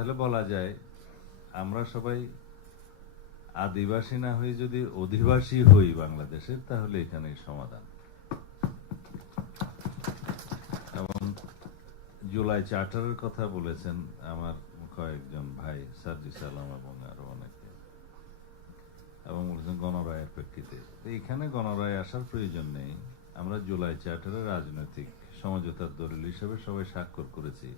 তাহলে বলা যায় আমরা সবাই আদিবাসী না হয়ে যদি অধিবাসী হই বাংলাদেশের, তাহলে এখানেই সমাধান। এবং জুলাই চার্টারের কথা বলেছেন আমার কয়েকজন ভাই, সার্জিস আলম এবং আরো অনেকে, এবং বলেছেন গণরায়ের প্রেক্ষিতে। এখানে গণরায় আসার প্রয়োজন নেই। আমরা জুলাই চার্টারের রাজনৈতিক সমঝোতার দলিল হিসেবে সবাই স্বাক্ষর করেছি।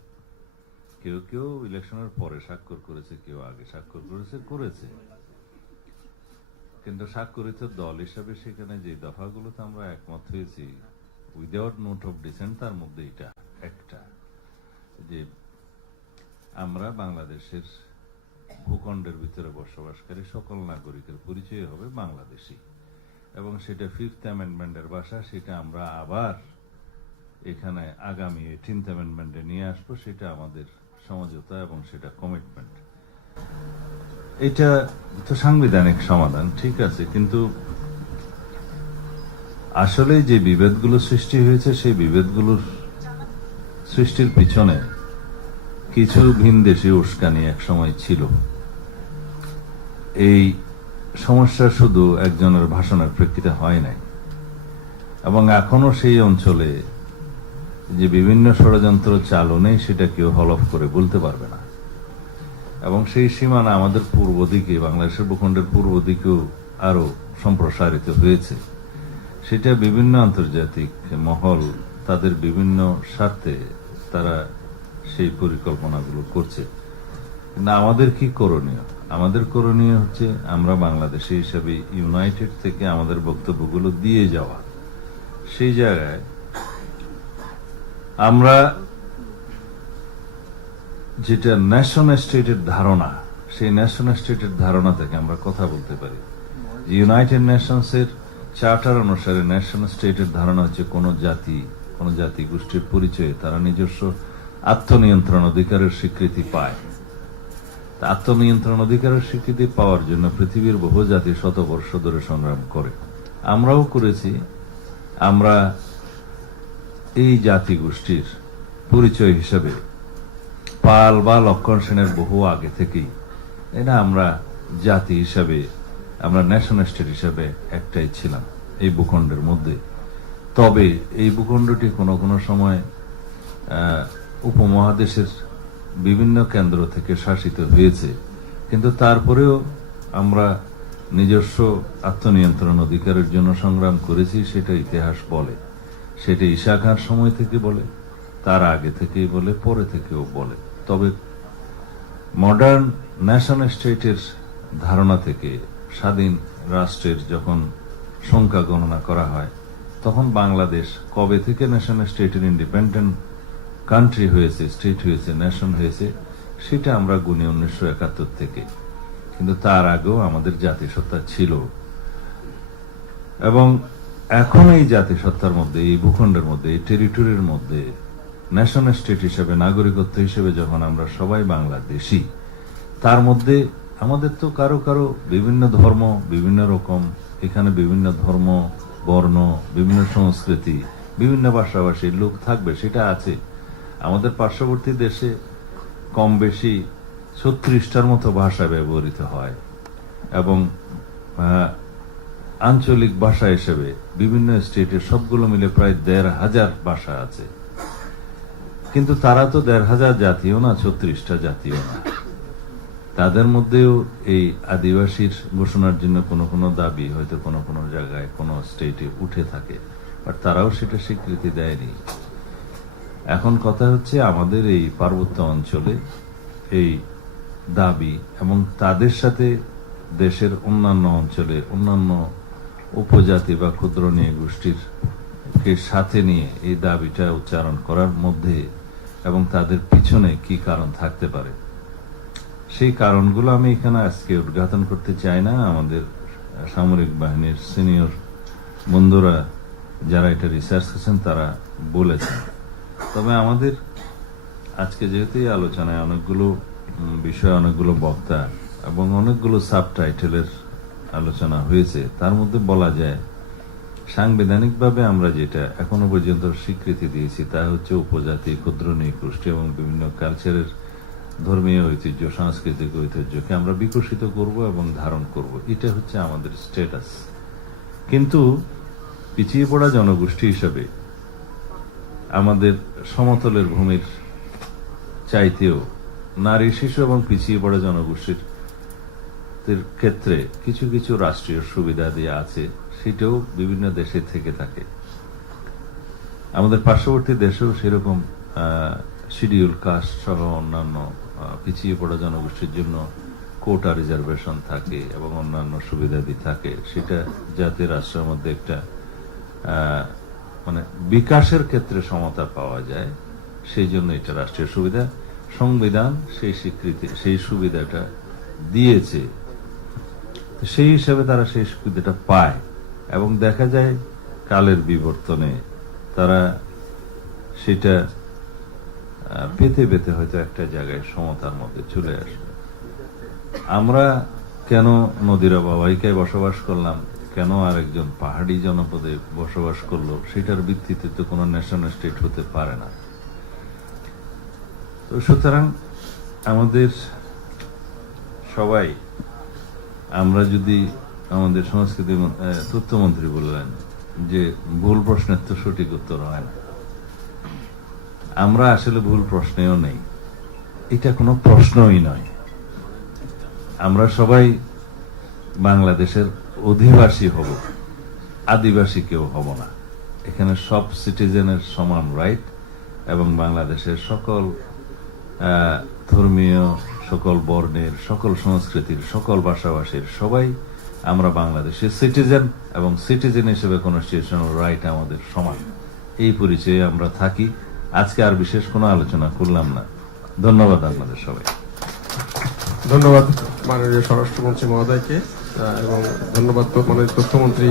কেউ কেউ ইলেকশনের পরে স্বাক্ষর করেছে, কেউ আগে স্বাক্ষর করেছে। কিন্তু স্বাক্ষরিত দল হিসাবে সেখানে যে দফাগুলোতে আমরা একমত হয়েছি উইদাউট নোট অফ ডিসেন্ট, তার মধ্যে এটা একটা, যে আমরা বাংলাদেশের ভূখণ্ডের ভিতরে বসবাসকারী সকল নাগরিকের পরিচয় হবে বাংলাদেশী, এবং সেটা 5th অ্যামেন্ডমেন্টের ভাষা। সেটা আমরা আবার এখানে আগামী 18th অ্যামেন্ডমেন্টে নিয়ে আসবো। সেটা আমাদের সমঝোতা এবং সেটা কমিটমেন্ট। এটা তো সাংবিধানিক সমাধান, ঠিক আছে, কিন্তু আসলে যে বিভেদগুলো সৃষ্টি হয়েছে সেই বিভেদগুলোর সৃষ্টির পিছনে কিছু ভিনদেশী উস্কানি এক সময় ছিল। এই সমস্যা শুধু একজনের ভাষণের প্রেক্ষিতে হয় নাই, এবং এখনো সেই অঞ্চলে যে বিভিন্ন ষড়যন্ত্র চালু নেই সেটা কেউ হলফ করে বলতে পারবে না। এবং সেই সীমানা আমাদের পূর্ব দিকে, বাংলাদেশের ভূখণ্ডের পূর্ব দিকেও আরো সম্প্রসারিত হয়েছে। সেটা বিভিন্ন আন্তর্জাতিক মহল তাদের বিভিন্ন স্বার্থে তারা সেই পরিকল্পনাগুলো করছে। কিন্তু আমাদের কি করণীয়? আমাদের করণীয় হচ্ছে আমরা বাংলাদেশি হিসাবে ইউনাইটেড থেকে আমাদের বক্তব্যগুলো দিয়ে যাওয়া। সেই জায়গায় আমরা যেটা ন্যাশন স্টেটের ধারণা, সেই ন্যাশন স্টেটের ধারণা থেকে আমরা কথা বলতে পারি। ইউনাইটেড নেশনসের চার্টার অনুসারে ন্যাশন স্টেটের ধারণা হচ্ছে কোন জাতি গোষ্ঠীর পরিচয়ে তারা নিজস্ব আত্মনিয়ন্ত্রণ অধিকারের স্বীকৃতি পায়। আত্মনিয়ন্ত্রণ অধিকারের স্বীকৃতি পাওয়ার জন্য পৃথিবীর বহু জাতি শতবর্ষ ধরে সংগ্রাম করে, আমরাও করেছি। আমরা এই জাতি গোষ্ঠীর পরিচয় হিসেবে পাল বা লক্ষণ সেনের বহু আগে থেকেই এটা আমরা জাতি হিসাবে, আমরা ন্যাশন স্টেট হিসাবে একটাই ছিলাম এই ভূখণ্ডের মধ্যে। তবে এই ভূখণ্ডটি কোনো কোনো সময় উপমহাদেশের বিভিন্ন কেন্দ্র থেকে শাসিত হয়েছে, কিন্তু তারপরেও আমরা নিজস্ব আত্মনিয়ন্ত্রণ অধিকারের জন্য সংগ্রাম করেছি। সেটা ইতিহাস বলে, সেটা ঈশা খাঁর সময় থেকে বলে, তার আগে থেকেই বলে, পরে থেকেও বলে। তবে মডার্ন ন্যাশন স্টেটের ধারণা থেকে স্বাধীন রাষ্ট্রের যখন সংখ্যা গণনা করা হয়, তখন বাংলাদেশ কবে থেকে ন্যাশন স্টেটের ইন্ডিপেন্ডেন্ট কান্ট্রি হয়েছে, স্টেট হয়েছে, নেশন হয়েছে, সেটা আমরা গুনি 1971 থেকে। কিন্তু তার আগেও আমাদের জাতিসত্তা ছিল, এবং এখন এই জাতিসত্তার মধ্যে, এই ভূখণ্ডের মধ্যে, এই টেরিটরির মধ্যে ন্যাশন স্টেট হিসেবে, নাগরিকত্ব হিসেবে যখন আমরা সবাই বাংলাদেশি, তার মধ্যে আমাদের তো কারো কারো বিভিন্ন ধর্ম, বিভিন্ন রকম, এখানে বিভিন্ন ধর্ম, বর্ণ, বিভিন্ন সংস্কৃতি, বিভিন্ন ভাষাভাষীর লোক থাকবে, সেটা আছে। আমাদের পার্শ্ববর্তী দেশে কম বেশি 36টার মতো ভাষা ব্যবহৃত হয়, এবং আঞ্চলিক ভাষা হিসেবে বিভিন্ন স্টেটের সবগুলো মিলে প্রায় 1,500 ভাষা আছে। কিন্তু তারা তো 1,500 জাতীয় না, 36টা জাতীয় না। তাদের মধ্যেও এই আদিবাসীর ঘোষণার জন্য কোনো কোনো দাবি হয়তো কোনো কোনো জায়গায় কোনো স্টেটে উঠে থাকে, বাট তারাও সেটা স্বীকৃতি দেয়নি। এখন কথা হচ্ছে আমাদের এই পার্বত্য অঞ্চলে এই দাবি, এবং তাদের সাথে দেশের অন্যান্য অঞ্চলে অন্যান্য উপজাতি বা ক্ষুদ্র নিয়ে গোষ্ঠীর কে সাথে নিয়ে এই দাবিটা উচ্চারণ করার মধ্যে এবং তাদের পিছনে কি কারণ থাকতে পারে, সেই কারণগুলো আমি এখানে আজকে উদ্ঘাটন করতে চাই না। আমাদের সামরিক বাহিনীর সিনিয়র বন্ধুরা যারা এটা রিসার্চ করেছেন তারা বলেছেন। তবে আমাদের আজকে যেহেতু এই আলোচনায় অনেকগুলো বিষয়, অনেকগুলো বক্তা এবং অনেকগুলো সাবটাইটেলের আলোচনা হয়েছে, তার মধ্যে বলা যায় সাংবিধানিকভাবে আমরা যেটা এখনো পর্যন্ত স্বীকৃতি দিয়েছি তা হচ্ছে উপজাতি, ক্ষুদ্র নৃগোষ্ঠী এবং বিভিন্ন কালচারের ধর্মীয় ঐতিহ্য, সাংস্কৃতিক ঐতিহ্যকে আমরা বিকশিত করব এবং ধারণ করব, এটা হচ্ছে আমাদের স্ট্যাটাস। কিন্তু পিছিয়ে পড়া জনগোষ্ঠী হিসেবে আমাদের সমতলের ভূমির চাইতেও নারী, শিশু এবং পিছিয়ে পড়া জনগোষ্ঠীর ক্ষেত্রে কিছু কিছু রাষ্ট্রীয় সুবিধা দিয়ে আছে, সেটাও বিভিন্ন দেশে থেকে থাকে। আমাদের পার্শ্ববর্তী দেশেও সেরকম শিডিউল কাস্ট সহ অন্যান্য পিছিয়ে পড়া জনগোষ্ঠীর জন্য কোটা রিজার্ভেশন থাকে এবং অন্যান্য সুবিধাদি থাকে। সেটা যাতে রাষ্ট্রের মধ্যে একটা মানে বিকাশের ক্ষেত্রে সমতা পাওয়া যায়, সেই জন্য এটা রাষ্ট্রীয় সুবিধা। সংবিধান সেই স্বীকৃতি, সেই সুবিধাটা দিয়েছে, সেই হিসাবে তারা সেই সুবিধাটা পায় এবং দেখা যায় কালের বিবর্তনে তারা সেটা পেতে পেতে হয়তো একটা জায়গায় সমতার মধ্যে চলে আসবে। আমরা কেন নদীর অববাহিকায় বসবাস করলাম, কেন আরেকজন পাহাড়ি জনপদে বসবাস করলো, সেটার ভিত্তিতে তো কোনো ন্যাশনাল স্টেট হতে পারে না। তো সুতরাং আমাদের সবাই, আমরা যদি, আমাদের সংস্কৃতি তথ্যমন্ত্রী বললেন যে ভুল প্রশ্নের তো সঠিক উত্তর হয় না, আমরা আসলে ভুল প্রশ্নেও নেই, এটা কোনো প্রশ্নই নয়। আমরা সবাই বাংলাদেশের অধিবাসী হব, আদিবাসী কেউ হব না। এখানে সব সিটিজেনের সমান রাইট এবং বাংলাদেশের সকল ধর্মীয়, সকল বর্ণের, সকল সংস্কৃতির, সকল ভাষাভাষীর সবাই আমরা বাংলাদেশের সিটিজেন এবং সিটিজেন হিসেবে কনস্টিটিউশনাল রাইট আমাদের সমান। এই পরিচয়ে আমরা থাকি। আজকে আর বিশেষ কোনো আলোচনা করলাম না। ধন্যবাদ আপনাদের সবাই। ধন্যবাদ মাননীয় স্বরাষ্ট্রমন্ত্রী মহোদয়কে এবং ধন্যবাদ মাননীয় তথ্যমন্ত্রী